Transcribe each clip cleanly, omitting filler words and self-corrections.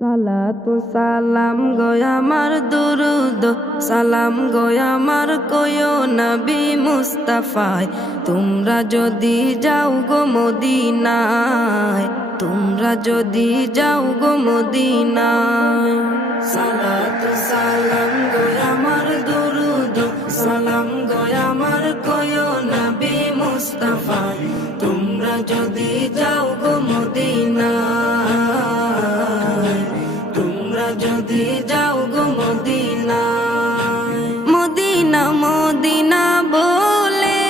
সালাতু সালাম গো আমার দুরুদ সালাম গো আমার কয়ো নবী মুস্তাফায় তোমরা যদি যাও গো মদিনায় তোমরা যদি যাও গো মদিনায় সালাতু সালাম গো আমার দুরুদ সালাম গো আমার কয়ো নবী মুস্তাফায় তোমরা যদি যাও গো মদিনায় যদি যাও গো মদিনায় মদিনা মদিনা বলে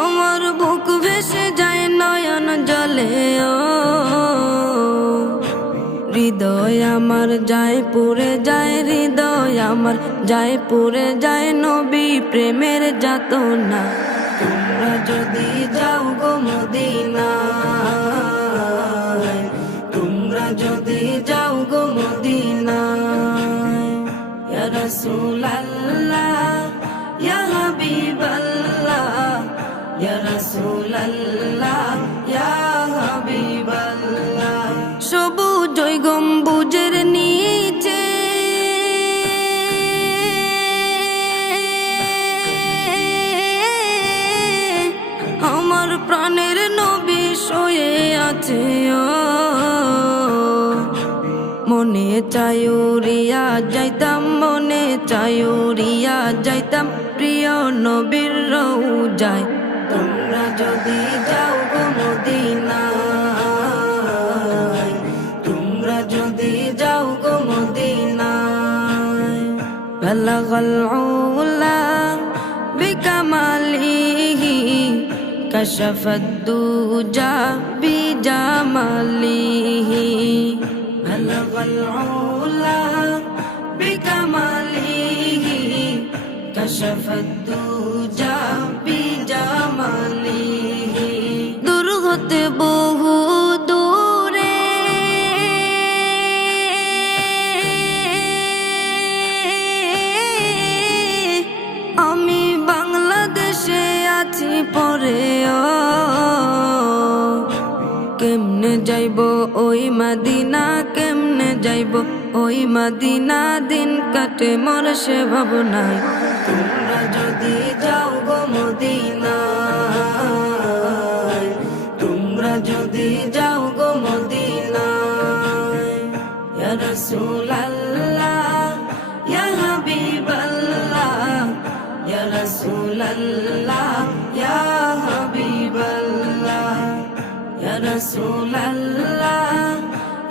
আমার বুক ভেসে যায় নয়ন জলে ও হৃদয় আমার যায় পুরে যায় হৃদয় আমার যায় পুরে যায় নবী প্রেমের যাতনা তোমরা যদি যাও গো মদিনায় তোমরা যদি যাও গো মদিনায় ইয়া রাসূলুল্লাহ ইয়া হাবিবাল্লাহ ইয়া রাসূলুল্লাহ ইয়া হাবিবাল্লাহ সবুজ গম্বুজের নিচে আমার প্রাণের নবী শুয়ে আছে মনে চাই উড়িয়া যাইতাম মনে চাই উড়িয়া যাইতাম প্রিয় নবীর রওজায় তোমরা যদি যাও গো মদিনায় তোমরা যদি যাও গো মদিনায় বালাগাল উলা বিকামালিহি كشف الدجى بجماله بلغ العلا بكماله كشف الدجى بجماله দূর হতে বহু দূরে আমি বাংলাদেশে আছি পরে কেমনে যাইব ওই মদিনা কেমনে যাইব ওই মদিনা দিন কাটে মোর সে ভাবনায় তোমরা যদি যাও গো মদিনায় তোমরা যদি যাও গো মদিনায় ইয়া রাসূলুল্লাহ ইয়া হাবিবাল্লাহ ইয়া রাসূলুল্লাহ ইয়া হাবিবাল্লাহ ইয়া রাসূলুল্লাহ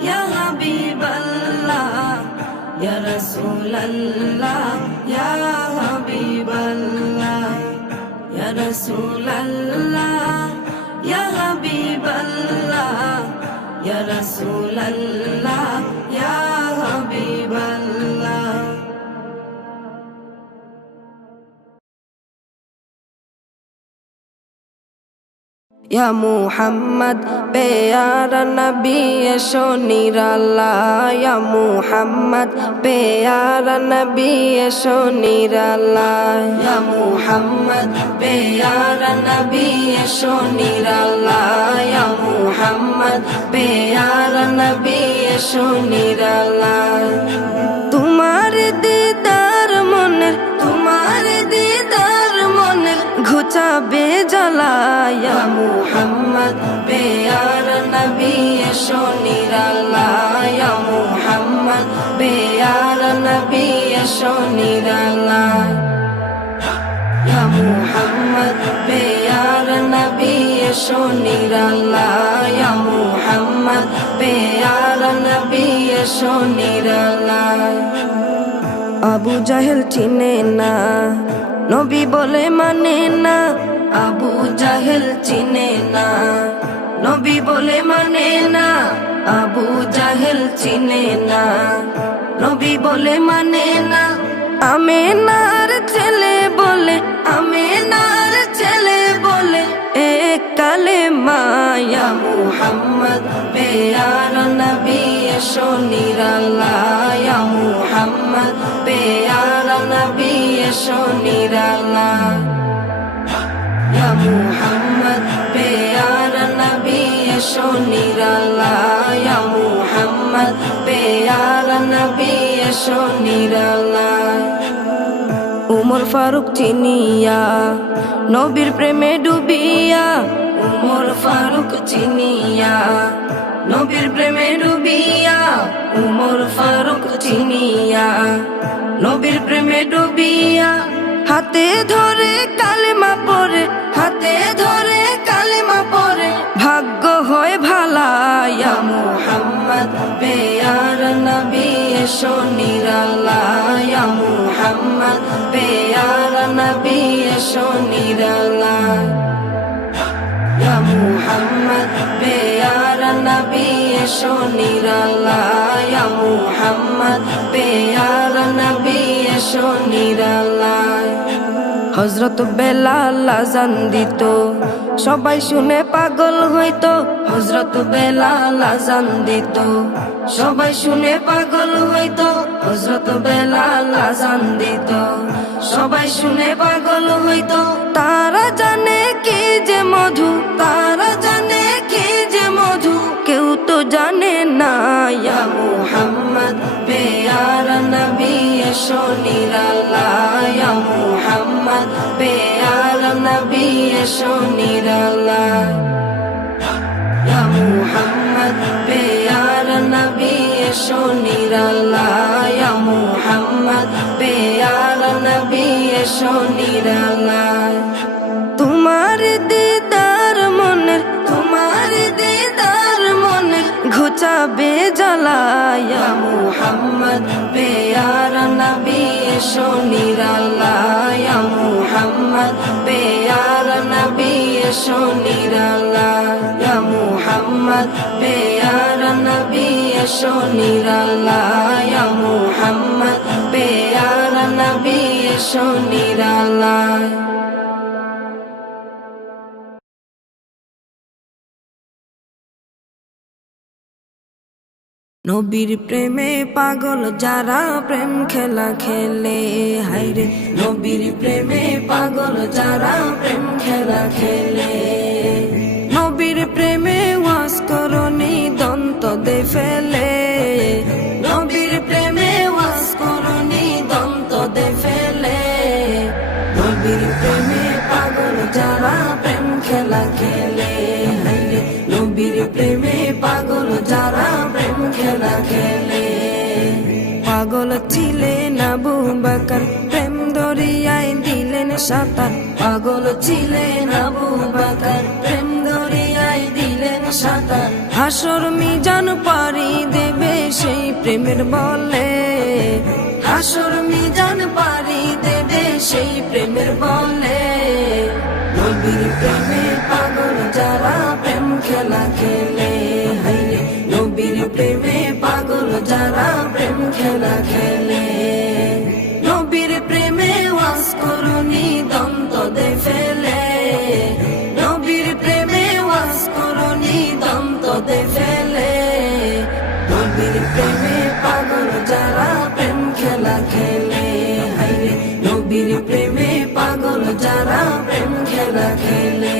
ইয়া হাবিবাল্লাহ ইয়া রাসূলুল্লাহ ইয়া হাবিবাল্লাহ ইয়া রাসূলুল্লাহ ইয়া হাবিবাল্লাহ ইয়া রাসূলুল্লাহ ইয়া হাবিবাল্লাহ या मुहम्मद प्यारा नबी शोनिराला या मुहम्मद प्यारा नबी शोनिराला या मुहम्मद प्यारा नबी शोनिराला या मुहम्मद प्यारा नबी शोनिराला तुम्हारे दीदार मने तुम्हारे दीदार मने घुचाबे জ্বালা ইয়া মুহাম্মদ প্যারা নবী শোনিরালা ইয়া মুহাম্মদ প্যারা নবী শোনিরালা ইয়া মুহাম্মদ প্যারা নবী শোনিরালা ইয়া মুহাম্মদ প্যারা নবী শোনিরালা আবু জাহেল চিনে না নবী বলে মানে না আবু জাহেল চিনে না নবী বলে মানে না আবু জাহেল চিনে না নবী বলে মানে না আমেনার ছেলে বলে আমেনার ছেলে বলে এক কালেমা ইয়া মুহাম্মদ প্যারা নবী শোনিরালা ইয়া মুহাম্মদ প্যারা নবী শোনিরালা Ya Muhammad এসো নিরালায় ইয়া মুহাম্মদ পেয়ারা নবী এসো নিরালায় উমর ফারুক চিনিয়া নবীর প্রেমে ডুবিয়া উমর ফারুক চিনিয়া নবীর প্রেমে ডুবিয়া উমর ফারুক চিনিয়া নবীর প্রেমে ডুবিয়া হাতে ধরে কালেমা পড়ে হাতে ধরে কালেমা পড়ে ভাগ্য হয় ভালা ইয়া মুহাম্মদ পেয়ারা নবী এসো নিরালায় ইয়া মুহাম্মদ পেয়ারা নবী এসো নিরালায় ইয়া মুহাম্মদ পেয়ারা নবী এসো নিরালায় ইয়া মুহাম্মদ পেয়ারা নবী এসো নিরালায় হযরত বেলাল আযান দিত সবাই শুনে পাগল হইতো হযরত বেলাল আযান দিত সবাই শুনে পাগল হইতো হযরত বেলাল আযান দিত সবাই শুনে পাগল হইতো তারা জানে কি যে মধু তারা জানে কি যে মধু কেউ তো জানে না ইয়া মুহাম্মদ পেয়ারা নবী এসো নিরালায় ইয়া মুহাম্মদ পেয়ারা নবী এসো নিরালায় ইয়া মুহাম্মদ পেয়ারা নবী এসো নিরালায় ইয়া মুহাম্মদ পেয়ারা নবী এসো নিরালায় তোমার দিদার মনের ঘুচাবে জ্বালায় ইয়া মুহাম্মদ পেয়ারা নবী এসো নিরালায় ইয়া মুহাম্মদ পেয়ারা নবী এসো নিরালায় ইয়া মুহাম্মদ পেয়ারা নবী এসো নিরালায় ইয়া মুহাম্মদ পেয়ারা নবী এসো নিরালায় নবীর প্রেমে পাগল যারা প্রেম খেলা খেলে হায়রে নবীর প্রেমে পাগল যারা প্রেম খেলা খেলে নবীর প্রেমে ওয়াজ করনি দন্ত দে ফেলে নবীর প্রেমে ওয়াজ করনি দন্ত দে ফেলে নবীর প্রেমে পাগল যারা প্রেম খেলা খেলে হায়রে নবীর প্রেমে পাগল যারা প্রেম খেলা খেলে পাগল ছিলেন আবু বকর প্রেম দরিয়ায় দিলেন সাঁতার পাগল ছিলেন আবু বকর প্রেম দরিয়ায় দিলেন সাঁতার হাসর মিজান পারি দেবে সেই প্রেমের বলে হাসর মিজান পারি দেবে সেই প্রেমের বলে নবীর প্রেমে পাগল যারা প্রেম খেলা খেলে হায়রে নবীর প্রেমে পাগল যারা প্রেম খেলা খেলে নবীর প্রেমে ওয়াজ করনি দন্ত দে ফেলে নবীর প্রেমে ওয়াজ করনি দন্ত দে ফেলে নবীর প্রেমে পাগল যারা প্রেম খেলা খেলে হায়রে নবীর প্রেমে পাগল যারা প্রেম খেলা খেলে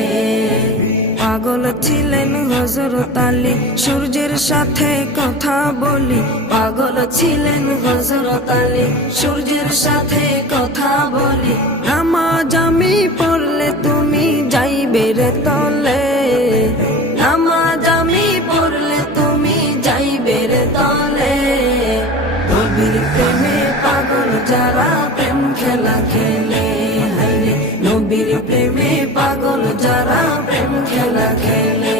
পাগল ছিলেন হযরত আলী সূর্যের সাথে কথা বলি পাগল ছিলেন হযরত আলী সূর্যের সাথে কথা বলি নামাজ আমি পড়লে তুমি যাইবে রে তলে নামাজ আমি পড়লে তুমি যাইবে রে তলে নবীর প্রেমে পাগল যারা প্রেম খেলা খেলে হায়রে নবীর প্রেমে পাগল যারা প্রেম খেলা খেলে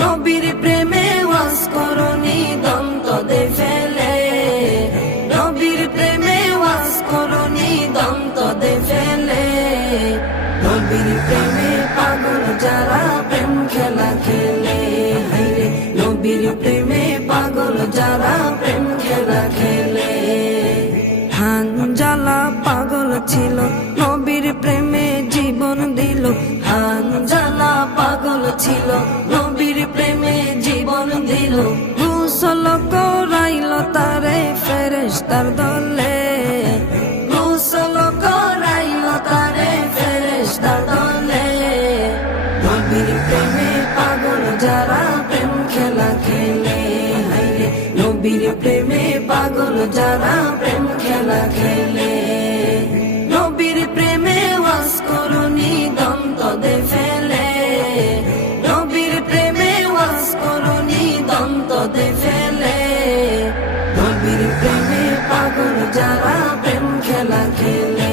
নবীর প্রেমে ওয়াজ করনি দন্ত দে ফেলে নবীর প্রেমে ওয়াজ করনি দন্ত দে ফেলে নবীর প্রেমে পাগল যারা প্রেম খেলা খেলে হায়রে নবীর প্রেমে পাগল যারা প্রেম খেলা খেলে হানজালা পাগল ছিল নবীর প্রেমে জীবন দিল হানজালা পাগল ছিল নবীর প্রেমে জীবন দিল গোসল করাইল তারে ফেরেশতার দলে গোসল করাইল তারে ফেরেশতার দলে নবীর প্রেমে পাগল যারা প্রেম খেলা খেলে, হাইরে নবীর প্রেমে পাগল যারা প্রেম খেলা খেলে। নবীর প্রেমে ওয়াজ করুনি দ্বন্দ্ব দে ফেলে, নবীর প্রেমে ওয়াজ করুনি দ্বন্দ্ব দে ফেলে। নবীর প্রেমে পাগল যারা প্রেম খেলা খেলে,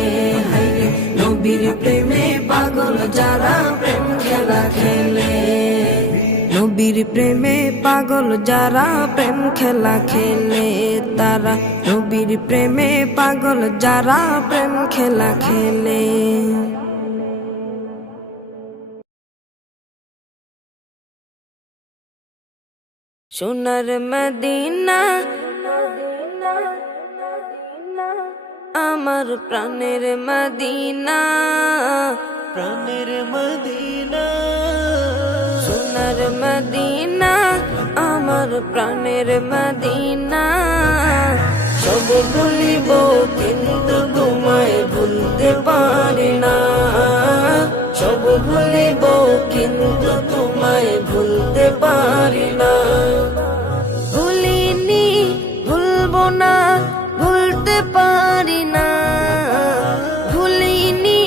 হাইরে নবীর প্রেমে পাগল যারা প্রেম খেলা খেলে। নবীর প্রেমে পাগল যারা প্রেম খেলা খেলে, তারা নবীর প্রেমে পাগল যারা প্রেম খেলা খেলে। সোনার মদিনা আমার প্রাণের মদিনা, প্রাণের মদিনা, সোনার মদিনা আমার প্রাণের মদিনা। সব ভুলিব কিন্তু তোমায় ভুলতে পারি না, সব ভুলিব কিন্তু তোমায় ভুলতে পারি না। ভুলিনি ভুলবো না ভুলতে পারি না, ভুলিনি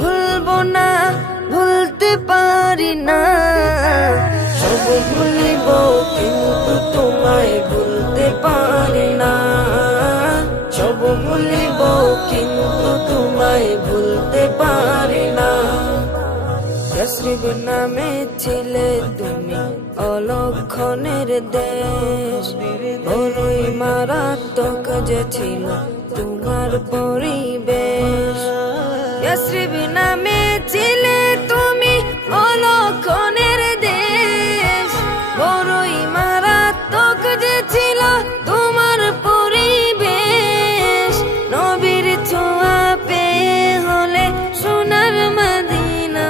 ভুলবো না ভুলতে পারি না। সব ভুলিব কিন্তু তোমায় ভুলতে পারি না, সব ভুলিব কিন্তু তোমায় ভুলতে পারি না। ইয়াসরিব নামে ছিলে তুমি অলক্ষণের দেশ, বড়ই মারাত্মক যে ছিল তোমার পরিবেশ। ইয়াসরিব নামে ছিলে তুমি অলক্ষণের দেশ, বড়ই মারাত্মক যে ছিল তোমার পরিবেশ। নবীর ছোঁয়া পেয়ে হলে সোনার মদিনা,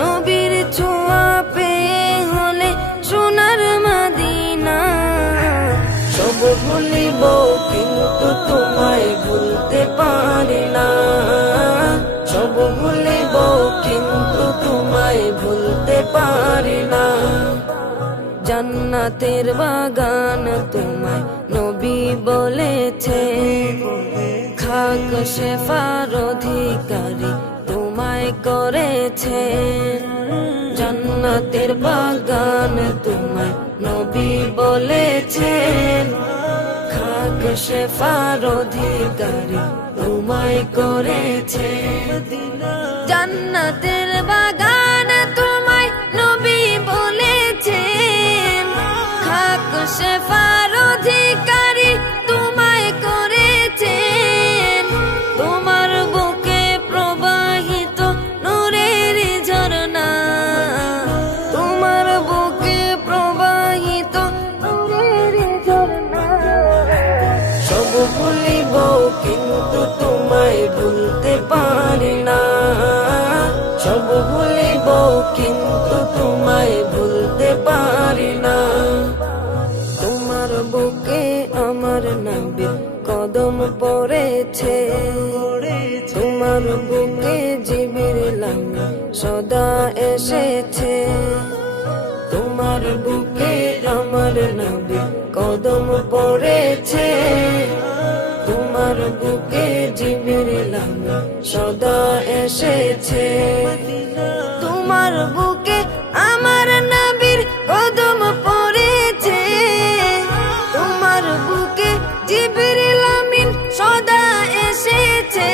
নবীর ছোঁয়া পেয়ে হলে সোনার মদিনা। সব ভুলিব কিন্তু তোমায় ভুলতে পারি না, সব ভুলিব কিন্তু তোমায় ভুলতে পারি না। জান্নাতের বাগান তোমায় নবী বলেছে, খাক শেফার অধিকারী তোমায় করেছে। জান্নাতের বাগান তোমায় নবী বলেছেন, খাক শেফার অধিকারী তোমায় করেছে। জান্নাতের বাগান তোমায় নবী বলেছেন, খাক শেফার অধিকারী তোমায় করেছেন। তোমার বুকে প্রবাহিত নূরের ঝরনা, তোমার বুকে প্রবাহিত নূরের ঝরনা। সব ভুলিব কিন্তু তোমায় ভুলতে পারি না, সব ভুলিব কিন্তু তোমায় ভুলতে পারি না। তোমার বুকে আমার নবীর কদম পড়েছে, তোমার বুকে জিবরিল আমিন সদা এসেছে। তোমার বুকে আমার নবীর কদম পড়েছে, তোমার বুকে জিবরিল আমিন সদা এসেছে। তোমার বুকে আমার নবীর কদম পড়েছে, তোমার বুকে জিবরিল আমিন সদা এসেছে।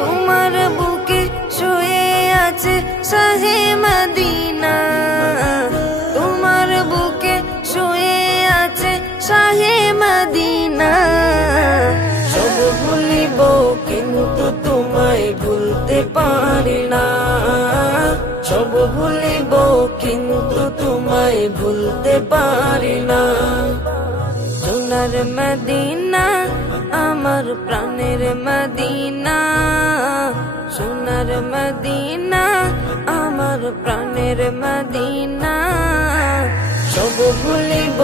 তোমার বুকে শুয়ে আছে শাহে মদিনা, তোমার বুকে শুয়ে আছে শাহে মদিনা। সব ভুলিব কিন্তু তোমায় ভুলতে পারি না, সব ভুলিব কিন্তু তোমায় ভুলতে পারি না। সোনার মদিনা আমার প্রাণের মদিনা, সোনার মদিনা আমার প্রাণের মদিনা। সব ভুলিব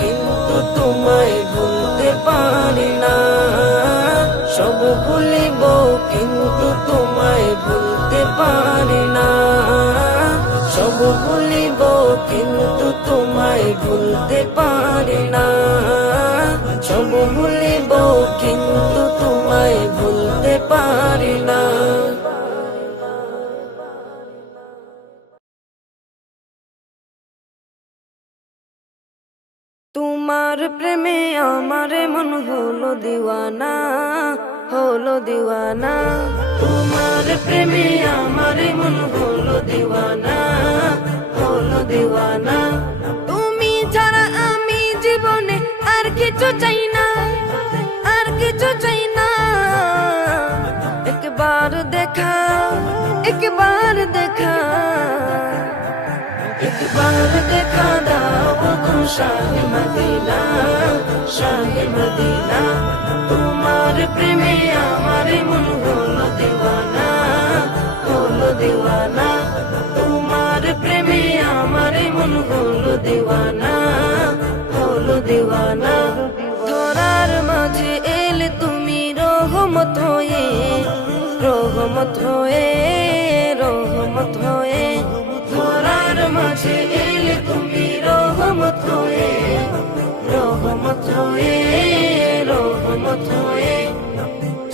কিন্তু তোমায় ভুলতে পারি না, সব ভুলিব কিন্তু তোমায় ভুলতে পারি না। সব ভুলিব কিন্তু তোমায় ভুলতে পারি না, সব ভুলিব কিন্তু তোমায় ভুলতে পারি না। তোমার প্রেমে আমার মন হলো দিওয়ানা, হলো দিওয়ানা। তোমার প্রেমে আমার মন হলো দিওয়ানা, হলো দিওয়ানা। তুমি ছাড়া আমি জীবনে আর কিছু চাই না, আর কিছু চাই না। একবার দেখা, একবার দেখা, একবার দেখা দাও গো শাহে মদিনা, শাহে মদিনা। তোমার প্রেমে আমার মন হলো দিওয়ানা, হলো দিওয়ানা। তোমার প্রেমে আমার মন হলো দিওয়ানা, হলো দিওয়ানা। ধরার মাঝে এলে তুমি রহমত হয়ে, রহমত হয়ে, রহমত হয়ে। ধরার মাঝে এলে তুমি রহমত হয়ে, রহমত হয়ে, রহমত হয়ে।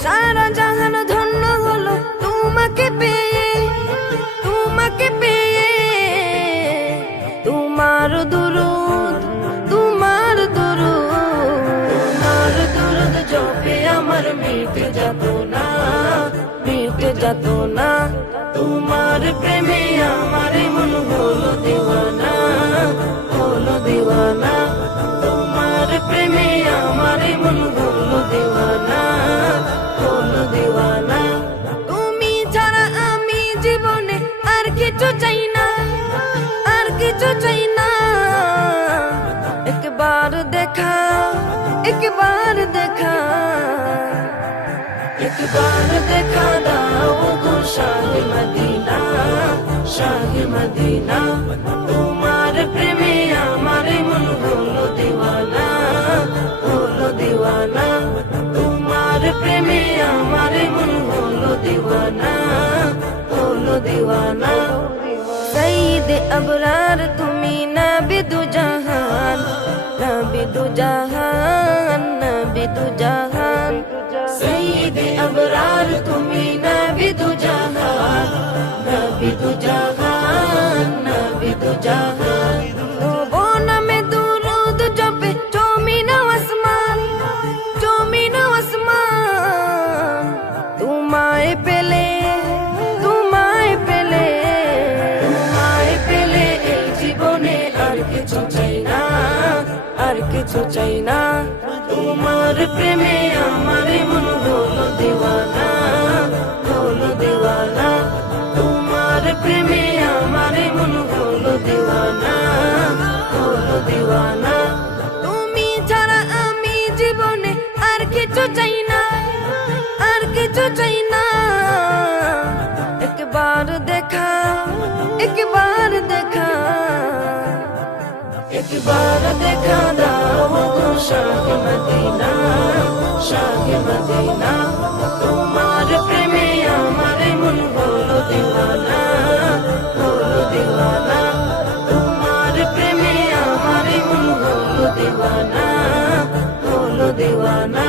সারা জাহান ধন্য হলো তোমাকে পেয়ে, তোমাকে পেয়ে। তোমার দুরুদ, তোমার দুরুদ, তোমার দুরুদ জপে আমার মিটে যেত না, মিটে যেত না। তোমার প্রেমে আমার মন হলো দিওয়ানা, হলো দিওয়ানা। তোমার প্রেমে আমার মন হলো দিওয়ানা, হলো দিওয়ানা। তুমি ছাড়া আমি জীবনে আর কিছু চাই না, আর কিছু চাই না। একবার দেখা, একবার দেখা, একবার দেখা দাও গো শাহে মদিনা, শাহে মদিনা। তোমার প্রেমে আমার মন হলো দিওয়ানা, হলো দিওয়ানা। তোমার প্রেমে আমার মন হলো দিওয়ানা, হলো দিওয়ানা। সঈদে আবরার তুমি নবী দু জাহান, নবী দু জাহান, নবী দু জাহান। সঈদে আবরার তুমি নবী দু জাহান, নবী দু জাহান, নবী দু জাহান। তবু নামে দুরুদ জপে জমিন আসমান, জমিন আসমান। তোমায় পেলে, তোমায় পেলে, তোমায় পেলে এই জীবনে আর কিছু চাই না, আর কিছু চাই না। তোমার প্রেমে আমার মন হলো দিওয়ানা, হলো দিওয়ানা। তোমার প্রেমে আমার মন হলো দিওয়ানা, হলো দিওয়ানা। তুমি ছাড়া আমি জীবনে আর কিছু চাই না, আর কিছু চাই না। একবার দেখা, একবার দেখা, একবার দেখা দাও গো শাহে মদিনা, শাহে মদিনা। তোমার প্রেমে আমার মন হলো দিওয়ানা, হলো দিওয়ানা। তোমার প্রেমে আমার মন হলো দিওয়ানা, হলো দিওয়ানা।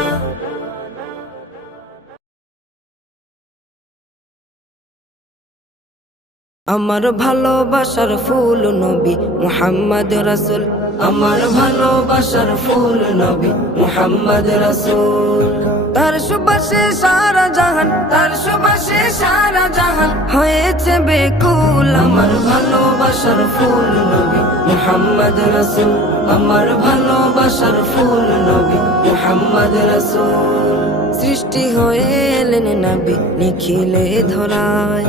আমার ভালোবাসার ফুল নবী মুহাম্মদ রাসূল, আমার ভালোবাসার ফুল নবী মুহাম্মদ রাসূল। তার সুবাসে সারা জাহান, তার সুবাসে সারা জাহান হয়েছে বেকুল। আমার ভালোবাসার ফুল নবী মুহাম্মদ রাসূল, আমার ভালোবাসার ফুল নবী মুহাম্মদ রাসূল। সৃষ্টি হয়ে এলেন নবী নিখিলে ধরায়,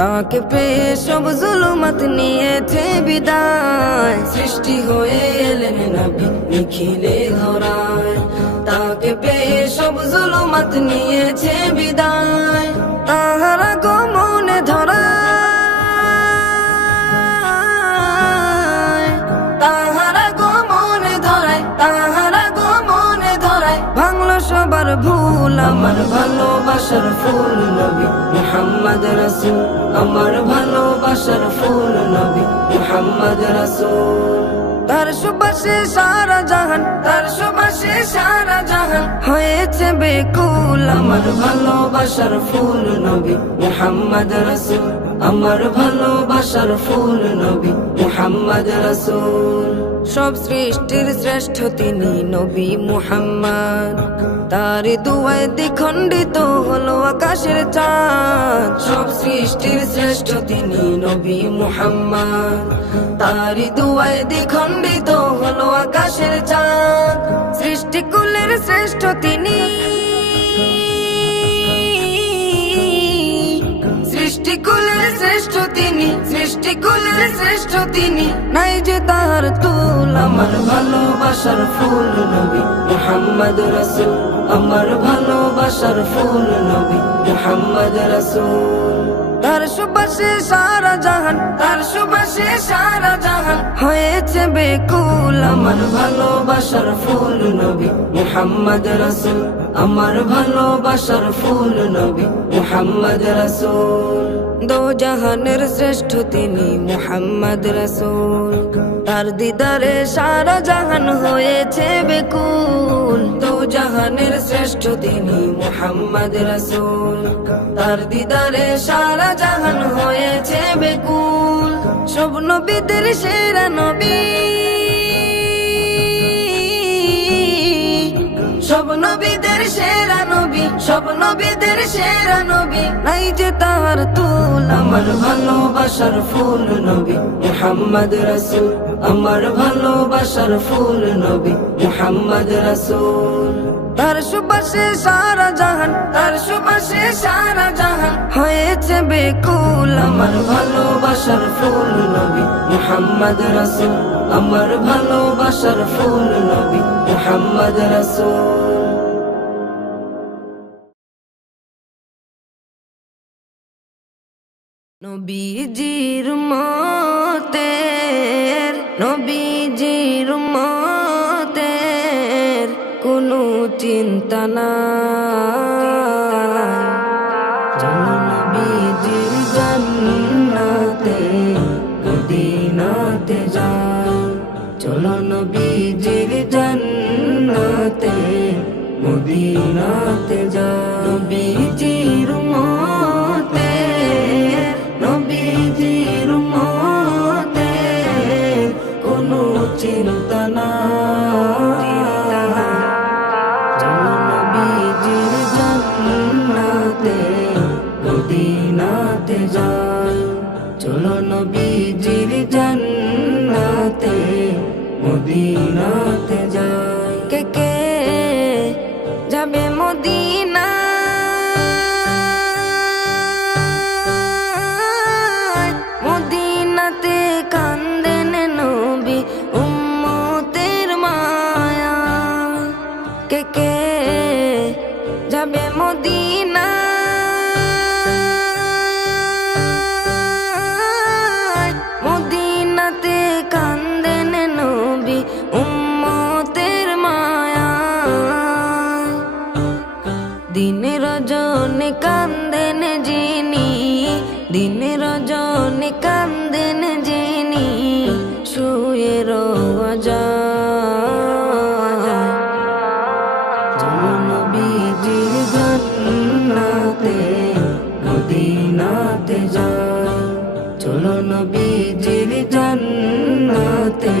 তাকে পেয়ে সব জুলুমাত নিয়েছে বিদায়। সৃষ্টি হয়ে এলেন নবী নিখিলে ধরায়, তাকে পেয়ে সব জুলুমাত নিয়েছে বিদায়। তাহারা গমনে ধরায়, তাহারা গমনে ধরায়, তাহারা গমনে ধরায় ভাঙলো সবার ভুল। আমার ভালোবাসার ফুল নবী মুহাম্মদ রাসূল, আমার ভালোবাসার ভালোবাসার ফুল নবী মুহাম্মদ রাসূল। তার সুবাসে সারা জাহান, তার সুবাসে সারা জাহান হয়েছে বেকুল। আমার ভালোবাসার ফুল নবী মুহাম্মদ রাসূল, আমার ভালোবাসার ফুল নবী মুহাম্মদ রাসূল। সব সৃষ্টির শ্রেষ্ঠ তিনি নবী মুহাম্মদ, তার দুয়ায় দ্বিখণ্ডিত হলো আকাশের চাঁদ। সব সৃষ্টির শ্রেষ্ঠ তিনি নবী মুহাম্মদ, তার দুয়ায় দ্বিখণ্ডিত হলো আকাশের চাঁদ। সৃষ্টিকুলের শ্রেষ্ঠ তিনি, সৃষ্টিকুলের শ্রেষ্ঠ তিনি, সৃষ্টিকুলের শ্রেষ্ঠ তিনি, নাই যে তার তুল। আমার ভালোবাসার ফুল নবী মুহাম্মদ রাসূল, আমার ভালোবাসার ফুল নবী মুহাম্মদ রাসূল। তার সুবাসে সারা জাহান, তার সুবাসে সারা জাহান হয়েছে বেকুল। আমার ভালোবাসার ফুল নবী মুহাম্মদ রাসূল, আমার ভালোবাসার ফুল নবী মুহাম্মদ রাসূল। দো জাহানের শ্রেষ্ঠ তিনি মুহাম্মদ রাসূল, তার দিদারে সারা জাহান হয়েছে বেকুল। দো জাহানের শ্রেষ্ঠ তিনি মুহাম্মদ রাসূল, তার দিদারে সারা জাহান হয়েছে বেকুল। সব নবীদের সেরা নবী, সব নবীদের সেরা নবী, সব নবীদের সেরা নবী, নাই যে তার তুল। আমার ভালোবাসার ফুল নবী মুহাম্মদ রাসূল, আমার ভালোবাসার ফুল নবী মুহাম্মদ রাসূল। তার সুবাসে সারা জাহান, তার সুবাসে সারা জাহান হয়েছে বেকুল। আমার ভালোবাসার ফুল নবী মুহাম্মদ রাসূল, আমার ভালোবাসার ফুল নবী মুহাম্মদ রাসূল। নবীজির উম্মতের, নবীজির উম্মতের কোনো চিন্তা নাই। চলো নবীজির জান্নাতে মদিনাতে যাই, চলো নবীজির জান্নাতে মদিনাতে যাই। নবীজির উম্মতের, নবীজির উম্মতের কোনো চিন্তা নাই। চলো নবীজির জান্নাতে মদিনাতে যাই, চলো নবীজির জান্নাতে মদিনাতে যাই। কে কে যাবে মদিনা, মদিনাতে কান্দেন নবী উম্মতের মায়া। কে কে যাবে মদিনা, মদিনাতে কান্দেন নবী উম্মতের মায়া। দিন রজনী কান্দেন যিনি, দিন রজনী কান্দেন যিনি শুয়ে রওয়া যায়। চলো নবীজির জান্নাতে মদিনাতে যাই, চলো নবীজির জান্নাতে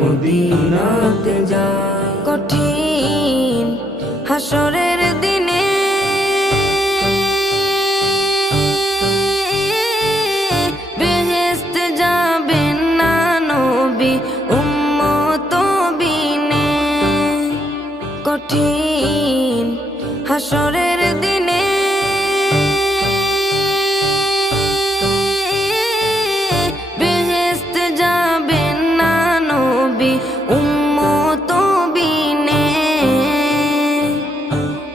মদিনাতে যাই। কঠিন হাসরের দিনে বেহেশতে যাবেন না নবী উম্মত বিনে। কঠিন হাসরের দিনে বেহেশতে যাবেন না নবী উম্মত বিনে।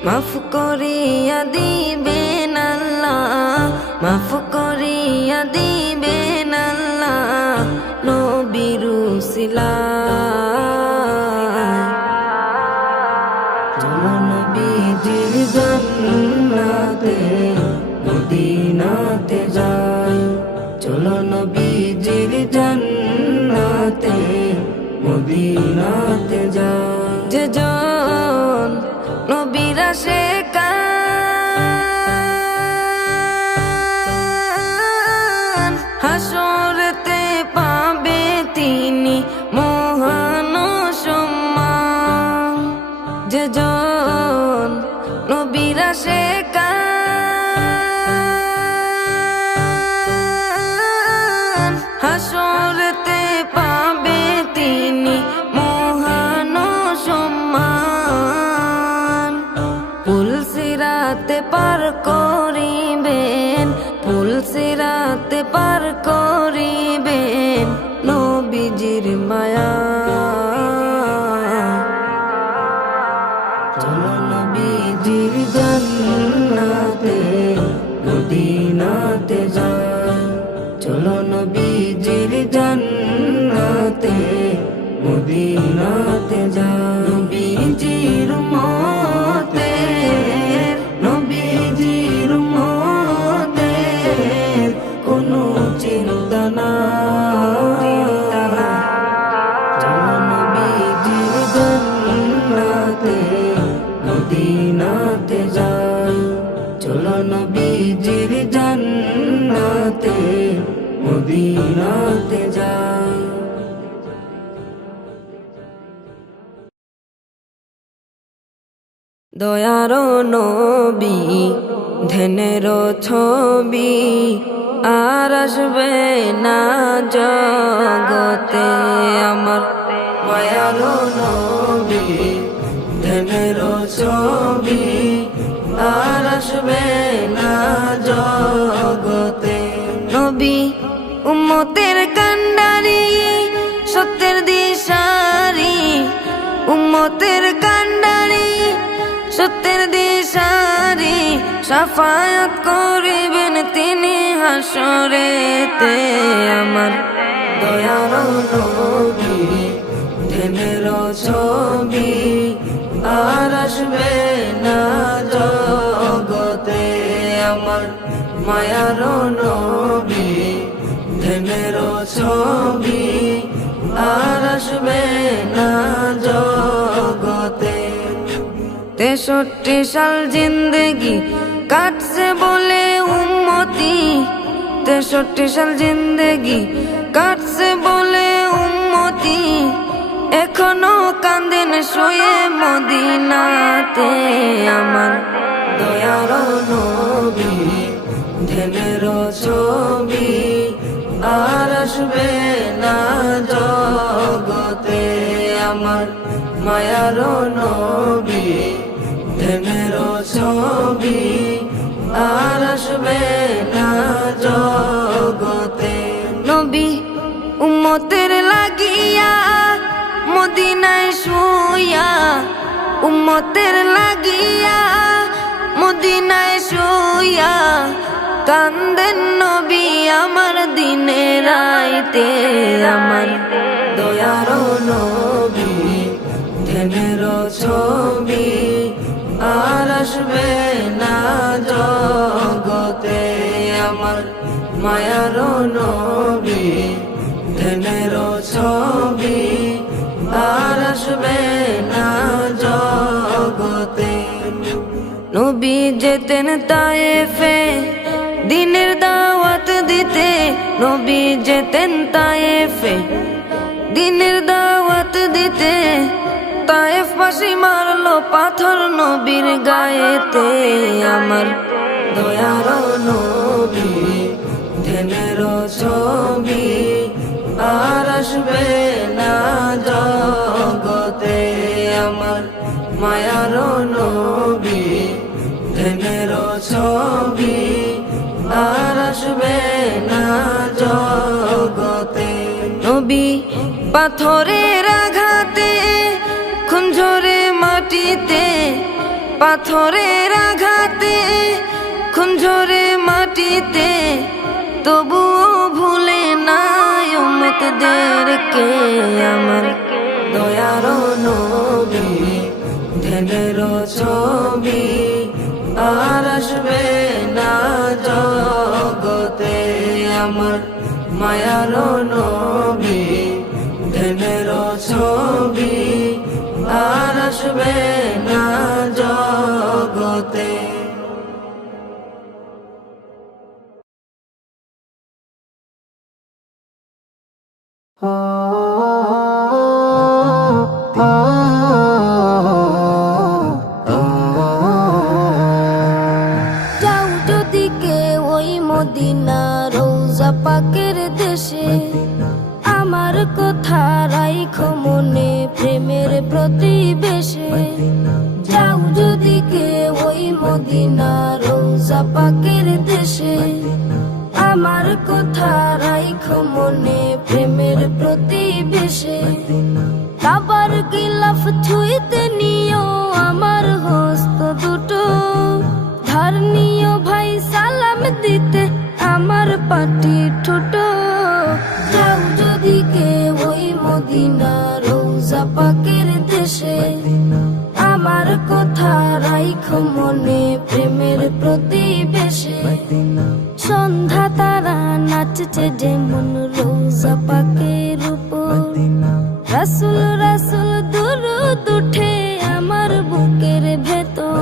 মাফ করিয়া দিবেন আল্লাহ, মাফ করিয়া দিবেন আল্লাহ নবীর উসিলায়। চলো নবীজির জান্নাতে মদিনাতে যাই, চলো মদিনাতে যাই। যে জন নবীর আশিকান হাসরেতে পাবে তিনি মহান সম্মান। যে জন নবীর আশিকান হাসরেতে পাবে তিনি মহান সম্মান। পুলসিরাতে পার করিবেন, পুলসিরাতে পার করিবেন নবীজির মায়া। চলো নবীজির জান্নাতে মদিনাতে যাই। চলো নবীজির জান্নাতে মদিনাতে যাই। নবীজির উম্মতে, নবীজির উম্মতে কোনো চিন্তা নাই। চলো নবীজির জান্নাতে মদিনাতে যাই। চলো নবীজির জান্নাতে মদিনাতে যাই। দয়ার নবী ধ্যানের ছবি আর আসবে না জগতে আমার। মায়ার নবী ধ্যানের ছবি আর আসবে না জগতে। নবী উম্মতের কান্ডারি সত্যের দিশারি, উম্মতের কান্ডারি সত্যের দিশারি। শাফায়াত করিবেন তিনি হাসরেতে আমার। দয়ার নবী ধ্যানের ছবি আর আসবে না জগতে আমার। মায়ার নবী ধ্যানের ছবি আর আসবে না জগতে। 63 সাল জিন্দেগি কাটছে বলে উম্মতি, 63 সাল জিন্দেগি কাটছে বলে উম্মতি। এখনো কান্দেন শুয়ে মদিনাতে আমার। দয়ার নবী ধ্যানের ছবি আর আসবে না জগতে আমার। মায়ার নবী ধ্যানের ছবি আর আসবে না জগতে। নবী উম্মতের লাগিয়া মদিনায় শুইয়া, উম্মতের লাগিয়া মদিনায় শুইয়া কান্দেন নবী আমার দিনে রাইতে আমার। দয়ার নবী ধ্যানের ছবি আর আসবে না জগতে আমার। মায়ার নবী ধ্যানের ছবি আর আসবে না জগতে। নবী যেতেন তায়েফে দিনের দাওয়াত দিতে, নবী যেতেন তায়েফে দিনের দাওয়াত দিতে। তায়েফ বাসী মারলো পাথর নবীর গায়েতে আমার। দয়ার নবী ধ্যানের ছবি আর আসবে না জগতে আমার। মায়ার নবী ধ্যানের ছবি আর আসবে না জগতে। নবী পাথরের আঘাতে খুন ঝরে মাটিতে, পাথরের আঘাতে খুন ঝরে মাটিতে। তবুও ভুলে নাই উম্মতদেরকে আমার। দয়ার নবী ধ্যানের ছবি আর আসবে না জগতে আমার। মায়ার নবী ধ্যানের ছবি আর আসবে না জগতে। যাও যদি কেউ ওই মদিনা রোজা পাকের দেশে, আমার কথা রাইখো মনে প্রেমের প্রতিবেশে। যাও যদি কেউ ওই মদিনা রোজা পাকের দেশে, আমার কথা রাইখো মনে প্রেমের প্রতিবেশে। কাবার গিলাফ ছুঁইতে নিও আমার হস্ত দুটো, ধার নিও ভাই সালাম দিতে আমার পাটি ঠোঁটো। যাও যদি কেউ ওই মদিনা রোজা পাকের দেশে, আমার কথা রাইখো মনে প্রেমের প্রতিবেশে। সন্ধ্যা তারা নাচছে যেমন রোজা পাকের উপর, রাসুল রাসুল দুরুদ উঠে আমার বুকের ভেতর।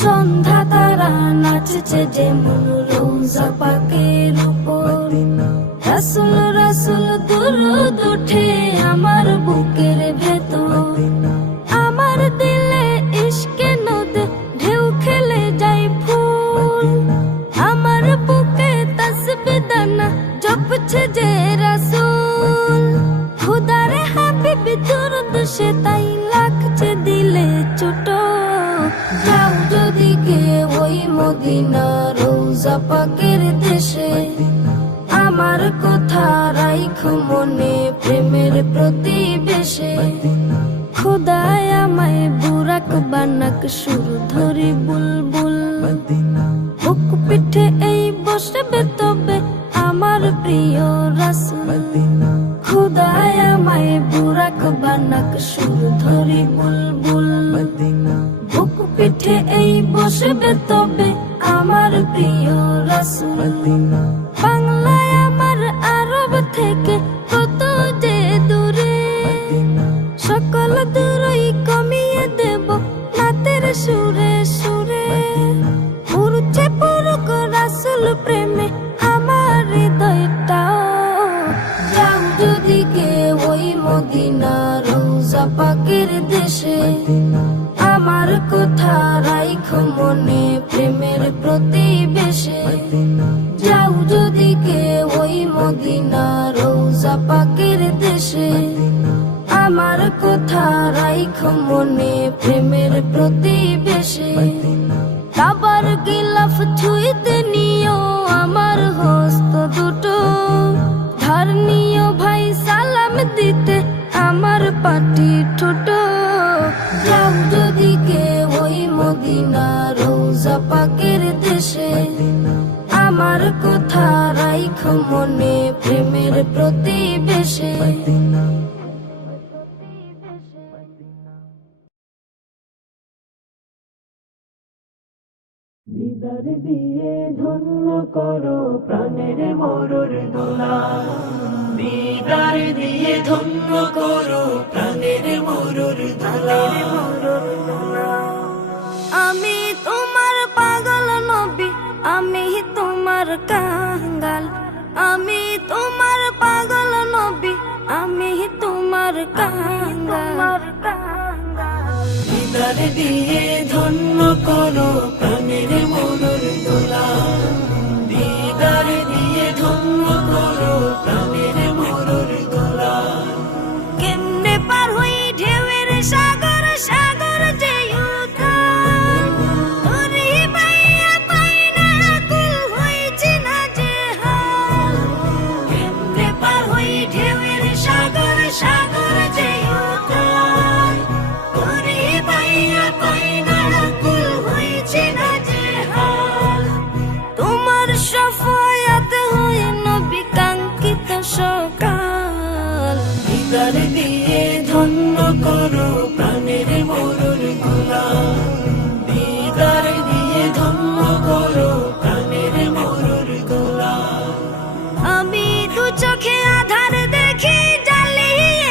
সন্ধ্যা তারা নাচছে যেমন রোজা পাকের উপর, রাসুল রাসুল দুরুদ উঠে আমার বুকের ভেতর। আমার দিলে ইশকে নদে ঢেউ খেলে যায় ফুল, আমার বুকে তাসবিহ দানা জপছে যে রাসূল। খুদারে হাবিব দুরুদ সে তাই লাগছে দিলে ছোট। যাও যদি কেউ ওই মদিনা রোজা পাকের দেশে, আমার কথা রাইখো মনে প্রেমের প্রতিবেশে। খুদায় আমায় বুরাক বানাক সুর ধরি বুলবুল, বুক পিঠে এই বসবে তবে আমার প্রিয় রাসূল। খুদায় আমায় বুরাক বানাক সুর ধরি বুলবুল, বুক পিঠে এই বসবে তবে আমার প্রিয় রাসূল। বাংলায় আমার আরব থেকে কত যে দূরে, সকল দূরই কমিয়ে দেব নাতের সুরে সুরে। উড়ছে পুরুক রাসূল প্রেমে আমার হৃদয়টা। যাও যদি কেউ ওই মদিনা রোজা পাকের দেশে, আমার কথা রাইখো মনে প্রেমের প্রতিবেশে। যাও যদি কেউ ওই মদিনা রোজা পাকের দেশে, আমার কথা রাইখো মনে প্রেমের প্রতিবেশে। কাবার গিলাফ ছুঁইতে নিও আমার হস্ত দুটো, ধার নিও ভাই সালাম দিতে আমার পাটি ঠোঁটো। যাও যদি কেউ ওই মদিনা রোজা পাকের দেশে, আমার কথা রাইখো মনে প্রেমের প্রতিবেশে। দিদার দিয়ে ধন্য করো প্রাণের মরুর দোলা, দিদার দিয়ে ধন্য করো প্রাণের মরুর দোলা। আমি তোমার পাগল নবী, আমি তোমার কাঙ্গাল। আমি তোমার পাগল নবী, আমি তোমার কাঙ্গাল। দিদার দিয়ে ধন্য করো প্রাণের মরুর দোলা, দিদার দিয়ে ধন্য করো প্রাণের মরুর দোলা। কেমনে পার হই ঢেউয়ের সাগর সাগর যে উথাল, তোরি মাইয়া পাই না কুল হইছি না যে হাল। কেমনে পার হই ঢেউয়ের সাগর সাগর যে উথাল, তোরি মাইয়া পাই না কুল হইছি না যে হাল। তোমার শাফায়াত হই নবী কাঙ্ক্ষিত সকাল। দিদার দিয়ে ধন্য করো প্রাণের মরুর দোলা, দিদার দিয়ে ধন্য করো প্রাণের মরুর দোলা। আমি দু চোখে আধার দেখি জ্বালিয়ে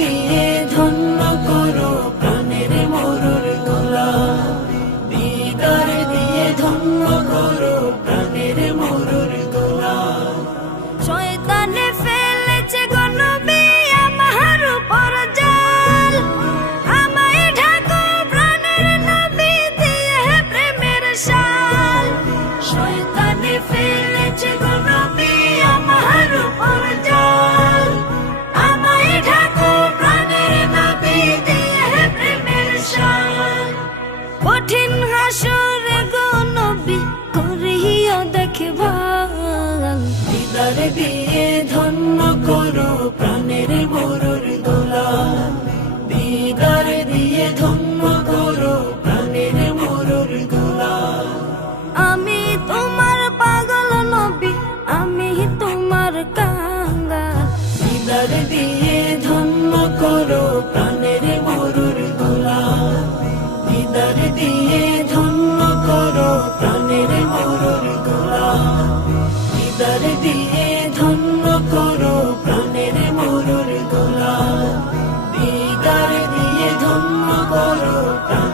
দিয়ে ধন্য করো প্রাণের মরুর দোলা দিদার দিয়ে ধন্য করো প্রাণের মরুর দোলা শয়তানে ফেলেছে গো নবী আমার উপর জাল আমায় ঢাকো প্রাণের নবী দিয়ে প্রেমের শাল শয়তানে ফেলেছে গো নবী আমার উপর জাল আমায় ঢাকো প্রাণের নবী দিয়ে প্রেমের শাল কঠিন হাসরে গো নবী করিও দেখভাল দিদার দিয়ে ধন্য করো প্রাণের মরুর দোলা দিদার দিয়ে ধন্য করো প্রাণের মরুর দোলা আমি তোমার পাগল নবী আমি তোমার কাঙ্গাল দিদার দিয়ে ধন্য করো প্রাণের মরুর দোলা দিদার দিয়ে ধন্য করো প্রাণের মরুর দোলা দিদার দিয়ে ধন্য করো প্রাণের মরুর দোলা দিদার দিয়ে ধন্য করো প্রাণের